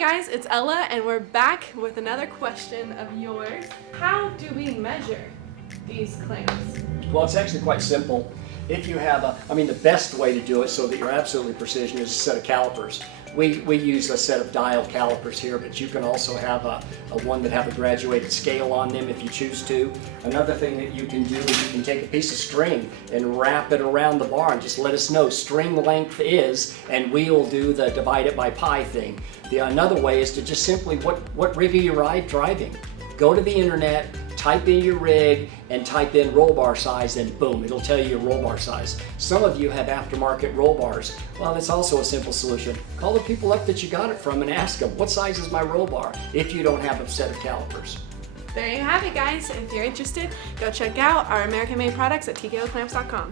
guys, it's Ella and we're back with another question of yours. How do we measure these clamps? Well, it's actually quite simple. If you have the best way to do it so that you're absolutely precision is a set of calipers. We use a set of dial calipers here, but you can also have a one that have a graduated scale on them if you choose to. Another thing that you can do is you can take a piece of string and wrap it around the bar and just let us know string length is, and we'll do the divide it by pi thing. Another way is to just simply, what rig are you driving? Go to the internet, type in your rig, and type in roll bar size, and boom, it'll tell you your roll bar size. Some of you have aftermarket roll bars. Well, that's also a simple solution. Call the people up that you got it from and ask them, what size is my roll bar, if you don't have a set of calipers. There you have it, guys. If you're interested, go check out our American-made products at tkoclamps.com.